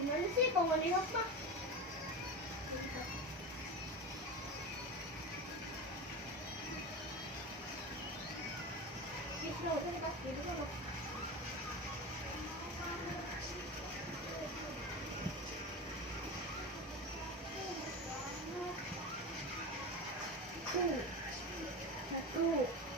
Mana sih pengolehok mah? Islo, sini pas gitu kan. Satu.